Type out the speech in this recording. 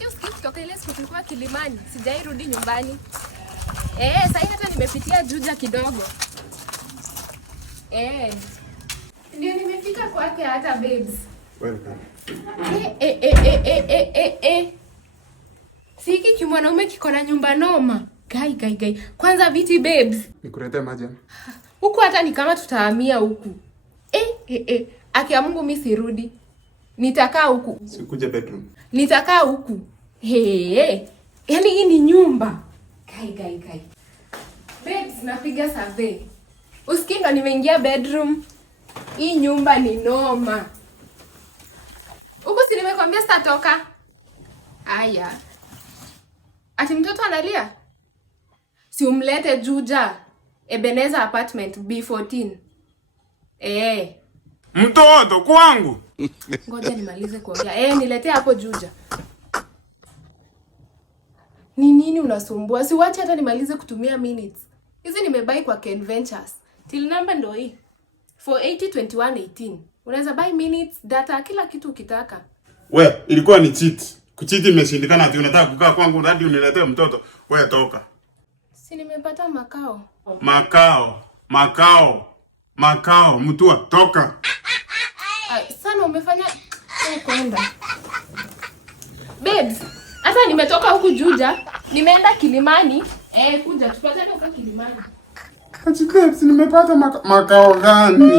Umesikia kutoka ile siku tulikuwa Kilimani, sijairudi nyumbani. Sasa hata nimepitia Juja kidogo. Ndio nimefika kwake hata babes. Welcome. Siki kimwanaume kiko na nyumba noma. Gai. Kwanza viti babes. Nikuletee maji. Huku hata ni kama tutahamia huku. Akia Mungu mimi sirudi. Nitakaa huku. Sikuje bedroom. Nitakaa huku. Yaani hii ni nyumba. Gai. Babes, napiga survey. Usikinga nimeingia bedroom. Hii nyumba ni noma. Huko si nimekwambia sitatoka. Aya. Ati mtoto analia? Si umlete Juja. Ebeneza apartment B14. Mtoto kwangu. Ngoja nimalize kuongea. Niletee hapo Juja. Ni nini unasumbua? Si wacha hata nimalize kutumia minutes. Hizi nimebuy kwa Ken Ventures. Till number ndo hii. 4802118. Unaweza buy minutes, data, kila kitu ukitaka. We, ilikuwa ni cheat. Kucheat imeshindikana ati unataka kukaa kwangu hadi uniletee mtoto. We toka. Si nimepata makao. Makao, mtua toka. Sana umefanya kwenda. Babes, hata nimetoka huku Juja, nimeenda Kilimani. Kuja tupatane huko Kilimani. Ati babes, nimepata makao gani?